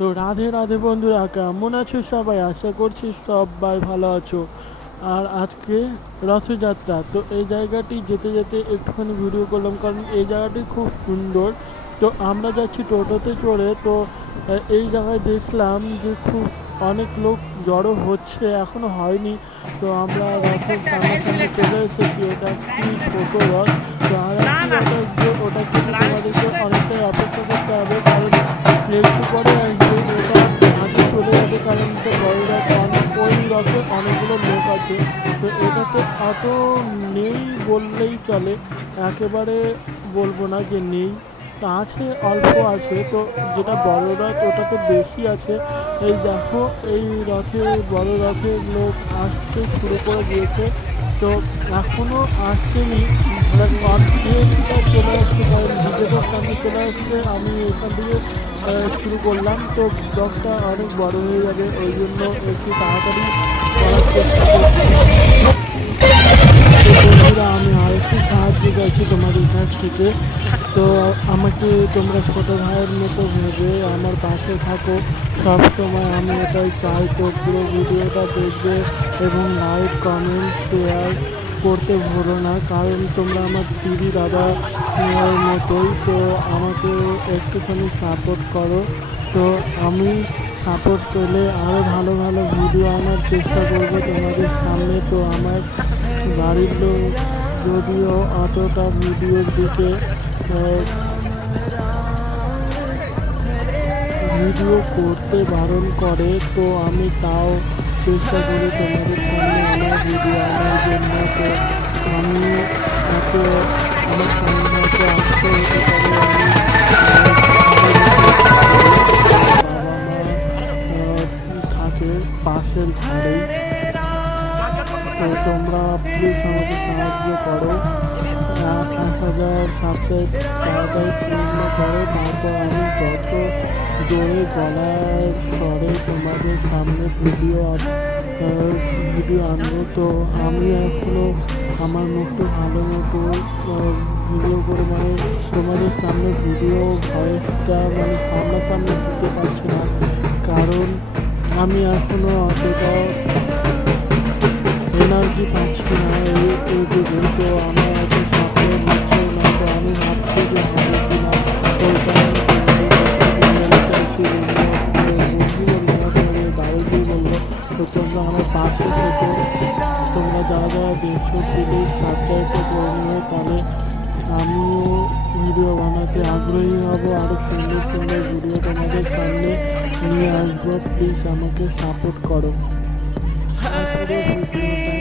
তো রাধে রাধে বন্ধুরা, কেমন আছো সবাই? আশা করছি সবাই ভালো আছো। আর আজকে রথযাত্রা, তো এই জায়গাটি যেতে যেতে একটুখানি ভিডিও করলাম, কারণ এই জায়গাটি খুব সুন্দর। তো আমরা যাচ্ছি টোটোতে চড়ে। তো এই জায়গায় দেখলাম যে খুব অনেক লোক জড়ো হচ্ছে, এখনো হয়নি। তো আমরা রথের সামনাসামনি চলে এসেছি। এটা কি ছোট রথ। তো আর একটি রথ আসবে, ওটা কিন্তু তোমাদেরকে অনেকটাই অপেক্ষা করতে হবে, কারণ একটু পরে আসবে। ওটা আগে চলে যাবে, কারণ এটা বড় রথ, ওই রথে অনেকগুলো লোক আছে। তো এটাতে এত নেই বললেই চলে, একেবারে বলবো না যে নেই, তা আছে, অল্প আছে। তো যেটা বড় রথ ওটাতে বেশি আছে। এই দেখো, এই রথে বড় রথের লোক আসতে শুরু করে দিয়েছে। তো এখনো আসছেনি, অনেকটা চলে আসছে, কারণ ভিডিওটার সামনে চলে আসছে। আমি এখান থেকে শুরু করলাম, তো ব্লগটা অনেক বড় হয়ে যাবে, ওই জন্য একটু তাড়াতাড়ি করার চেষ্টা করছি। তো বন্ধুরা, আমি আরেকটু সাহায্য চাইছি তোমাদের কাছ থেকে। তো আমাকে তোমরা ছোটো ভাইয়ের মতো ভেবে আমার পাশে থাকো সব সময়, আমি এটাই চাই। তো পুরো ভিডিওটা দেখবে এবং লাইক, কমেন্ট, শেয়ার করতে ভুলো না, কারণ তোমরা আমার দিদি দাদা মতোই। তো আমাকে একটুখানি সাপোর্ট করো। তো আমি সাপোর্ট পেলে আরও ভালো ভালো ভিডিও আনার চেষ্টা করবো তোমাদের সামনে। তো আমার বাড়ির লোক যদিও অতটা ভিডিওর দিকে ভিডিও করতে বারণ করে, তো আমি তাও চেষ্টা করি তোমাদের সামনে আমার ভিডিও আনার জন্য। তো আমি একে আমার সামনে হয়তো আসতে হতে পারে, বাবা মা থাকে পাশের ঘরেই। তো তোমরা প্লিজ আমাকে সাহায্য করো, 1000 সাবস্ক্রাইব তাড়াতাড়ি পূর্ণ করো, তারপর আমি যত জোরে গলার স্বরে তোমাদের সামনে ভিডিও আনবো। তো আমি এখনও আমার মুখটা ভালো মতো ভিডিও করে, মানে তোমাদের সামনে ভিডিও ভয়েসটা মানে সামনাসামনি দিতে পারছি না, কারণ আমি এখনও অতটা এনার্জি পাচ্ছি না এই যুগে। তো আমার এত সাপোর্ট নিচ্ছে না, তো আমি ভাবছি যে হবে কি না। তো চাইছি, বন্ধু বলবো না, তোমাদের বাড়িতেই বলবো। তো তোমরা আমার পাশে থেকে তোমরা যারা যারা দেখছো প্লিজ সাবস্ক্রাইবটা করে নিও, তাহলে আমিও ভিডিও বানাতে আগ্রহী হব, আরও সুন্দর সুন্দর ভিডিও তোমাদের সামনে নিয়ে আসবো। প্লিজ আমাকে সাপোর্ট করো। তারপরে ভিডিওটাই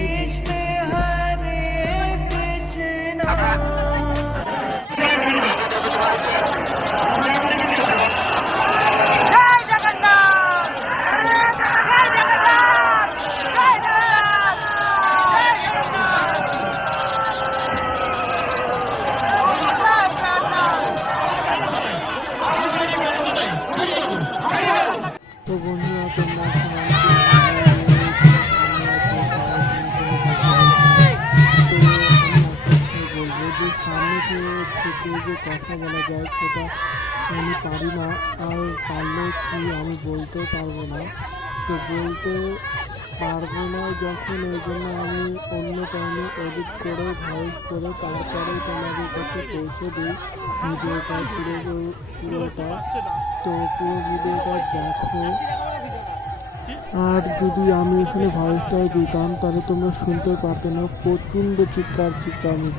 তো বন্ধুরা, তোমরা বলবো যে সামনে থেকে যে কথা বলা যায় সেটা আমি পারি না, আর পারলে কি আমি বলতে পারবো না। তো বলতে পারবো না যখন, ওই জন্য আমি অন্য টাইমে এডিট করে ভয়েস করে তারপরে তোমাদের কাছে পৌঁছে দিই ভিডিওটা, পুরোটা। তো পুরো ভিডিওটা দেখো। আর যদি আমি এখানে ভয়েসটাও দিতাম তাহলে তোমরা শুনতে পারতে না, প্রচণ্ড চিৎকার মিছিল।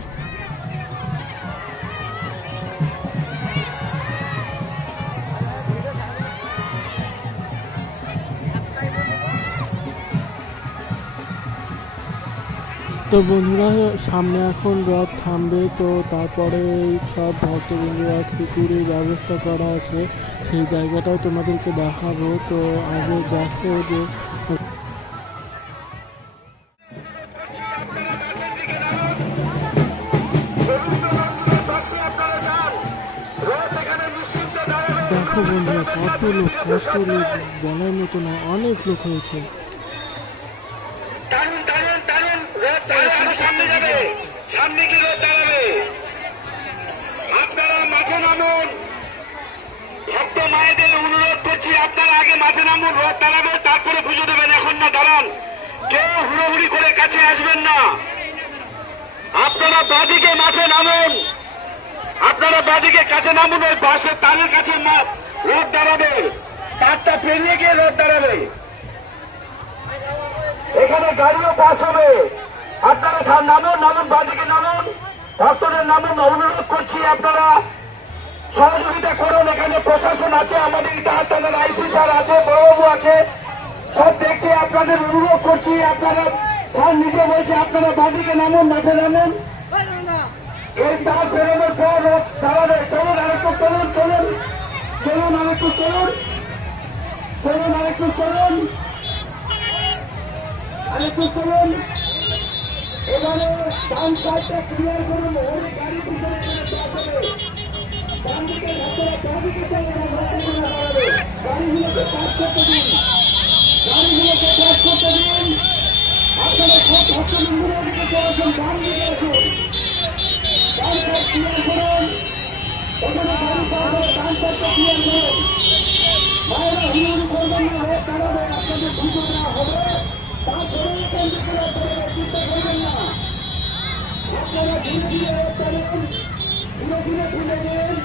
তো বন্ধুরা, সামনে এখন রথ থামবে, তো তারপরে সব ভক্তবৃন্দরা খিচুড়ির ব্যবস্থা করা আছে, সেই জায়গাটাও তোমাদেরকে দেখাবো। তো আগে দেখো যে দেখো বন্ধুরা, কত লোক বলার মতো না, অনেক লোক হয়েছে। সামনে কি রোদ দাঁড়াবে, আপনারা মাঠে নামুন। ভক্ত মায়েদের অনুরোধ করছি, আপনারা কাছে নামুন, রথ দাঁড়াবে, তারপরে পুজো দেবেন। এখন না, দাঁড়ান, কেউ হুড়োহুড়ি করে কাছে আসবেন না। আপনারা বাদিকে মাঠে নামুন, আপনারা বাদিকে কাছে নামুন। ওই বাসের তারের কাছে রথ দাঁড়াবে, তারটা পেরিয়ে গিয়ে রথ দাঁড়াবে। এখানে গাড়িও পাস হবে। আপনারা নামুন, নামুন, বাদিকে নামুন, ভক্তদের নামুন। অনুরোধ করছি আপনারা সহযোগিতা করুন। এখানে প্রশাসন আছে, আমাদের ইটাহার থানার আইসি স্যার আছে, বড়বাবু আছে, সব দেখছি। আপনাদের অনুরোধ করছি, আপনারা স্যার নিজে বলছে আপনারা বাদিকে নামুন, মাঠে নামুন। এই তার বেরোনোর পর রথ দাঁড়াবে। চলুন আরেকটু, চলুন চলুন চলুন আরেকটু, চলুন চলুন আরেকটু, চলুন আরেকটু, চলুন। এবারে ডান সাইডটা ক্লিয়ার করুন। ওই গাড়ি পিছনে আসবে। ডান দিকে ভক্তরা ডানদিকে চলে দাঁড়াবে। গাড়িগুলোকে পাস করতে দিন, গাড়িগুলোকে পাস করতে দিন। আপনারা সব ভক্তবৃন্দুরা দিকে চলেছেন, ডান দিকে আসুন। ডান সাইড ক্লিয়ার করুন। এখানে গাড়ি পাবে, ডান সাইডটা ক্লিয়ার করুন। বাইরে হুড়ুহুড়ি করবেন না, হয়ে দাঁড়াবে। আপনাদের পুজো দেওয়া হবে, তারপরে এখান থেকে আপনারা চিন্তা করবেন না। আপনারা ধীরে ধীরে চলেন, ধীরে ধীরে ধীরে দিন।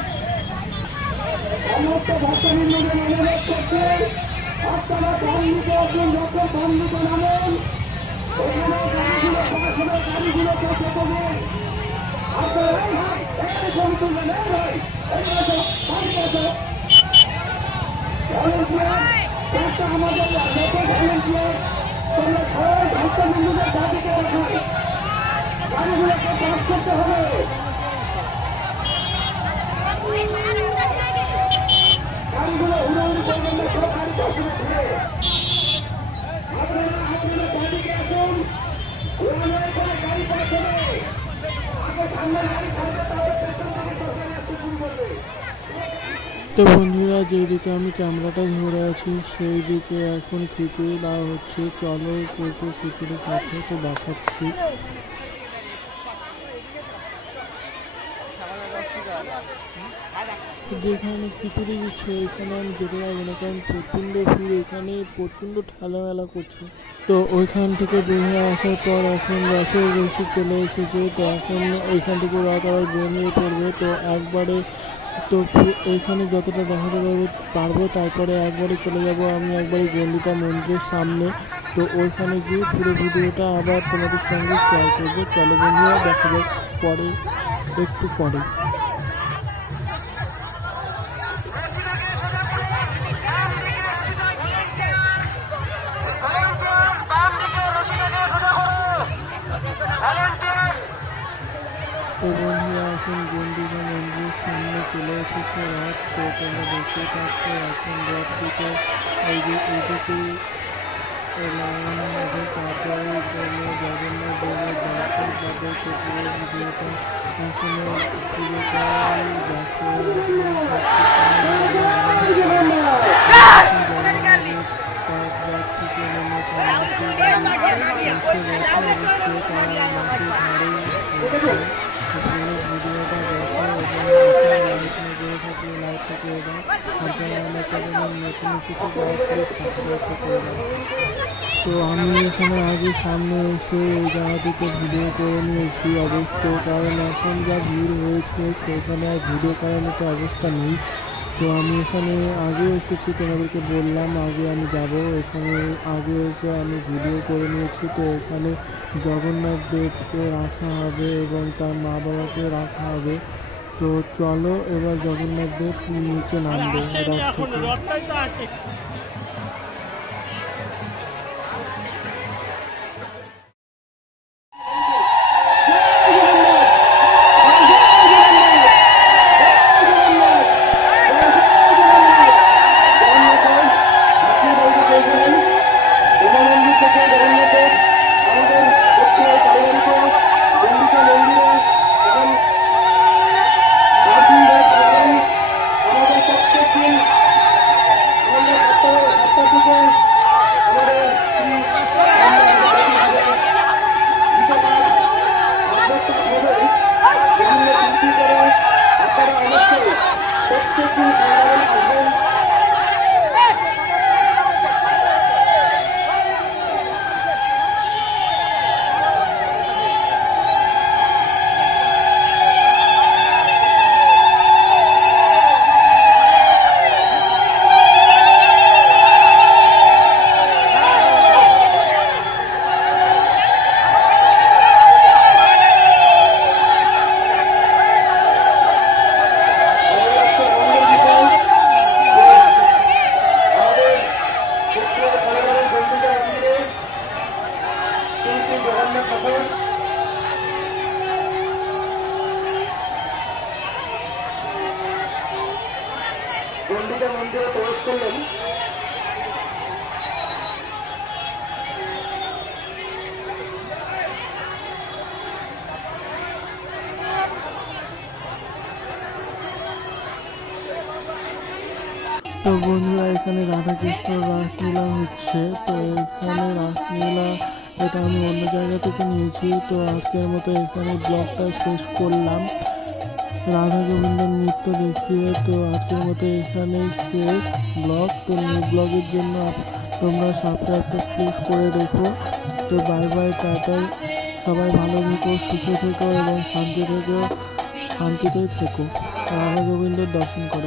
সমস্ত ভক্তবৃন্দদের অনুরোধ করছে আপনারা ডান দিকে আসুন, যখন ডান দিকে নামেন ওখানে গাড়িগুলো পাস হবে, গাড়িগুলোকে যেতে দিন। আপনারা এই ভাই এখানে ছবি তুলবেন, এই ভাই এখানে আসো, বাড়ি আসো। ভলেন্টিয়ার চেষ্টা আমাদের যত ভলেন্টিয়ার তোমরা সবাই ভক্তবৃন্দদের দাবিতে আসো, গাড়িগুলোকে পাস করতে হবে। গাড়িগুলো হুড়োহুড়ি করবেন না, সব গাড়ি পাশে রেখে আপনারা দাবিতে আসুন। উড়ানোর পরে গাড়ি পাস হবে। আগে সামনে গাড়ি থাকবে, তাহলে পেছন থেকে সরকার আসতে শুরু করবে। তো বন্ধুরা, যেদিকে আমি ক্যামেরাটা ধরে আছি সেই দিকে এখন খিচুড়ি দেওয়া হচ্ছে। চলো কে কে খিচুড়ি খাচ্ছে তো দেখাচ্ছি। যেখানে খিচুড়ি দিচ্ছে ওইখানে আমি যেতে পারবো না, কারণ প্রচণ্ড ভিড়, এখানে প্রচণ্ড ঠেলামেলা করছে। তো ওইখান থেকে বেরিয়ে আসার পর এখন রথের রশি চলে এসেছে। তো এখন ওইখান থেকে রথ আবার বেরিয়ে পড়বে। তো একবারে তো এইখানে যতটা দেখাতে পারবো, তারপরে একবারে চলে যাব আমি একবারে গন্ডিতা মন্দিরের সামনে। তো ওইখানে গিয়ে পুরো ভিডিওটা আবার তোমাদের সঙ্গে শেয়ার করবো। চলো বন্ধুরা, দেখা যাক পরে, একটু পরে। তো বন্ধুরা, এখন গন্ডিতা মন্দিরের সামনে চলে এসেছে রথ। তো তোমরা দেখতে পাচ্ছ এখন রথ দিকে এই যে এইদিকে লাইন হবে, তারপরে জগন্নাথ দেবের দর্শন পাবে। তো পুরো ভিডিওটা এখানে পুরোটাই তো আমি এখানে আগে সামনে এসে এই জায়গাটিতে ভিডিও করে নিয়েছি অবশ্যই, কারণ এখন যা ভিড় হয়েছে সেখানে আর ভিডিও করার মতো অবস্থা নেই। তো আমি এখানে আগে এসেছি, তোমাদেরকে বললাম আগে আমি যাব। এখানে আগে এসে আমি ভিডিও করে নিয়েছি। তো এখানে জগন্নাথ দেবকে রাখা হবে এবং তার মা বাবাকে রাখা হবে। তো চলো এবার জগন্নাথ দেব নিচে নামবে রথ থেকে। আমাদের তো বন্ধুরা এখানে রাধাকৃষ্ণ রাসলীলা হচ্ছে। তো এখানে রাসলীলা এটা আমি অন্য জায়গা থেকে নিয়েছি। তো আজকের মতো এখানে ব্লগটা শেষ করলাম রাধা গোবিন্দের নৃত্য দেখিয়ে। তো আজকের মতো এখানে শেষ ব্লগ। তো নিউ ব্লগের জন্য তোমরা সাবস্ক্রাইবটা প্লিজ করে রেখো। তো বাই বাই, টাটা। সবাই ভালো থেকো, সুখে থেকো এবং শান্তিতেই থেকো। রাধা গোবিন্দের দর্শন করো।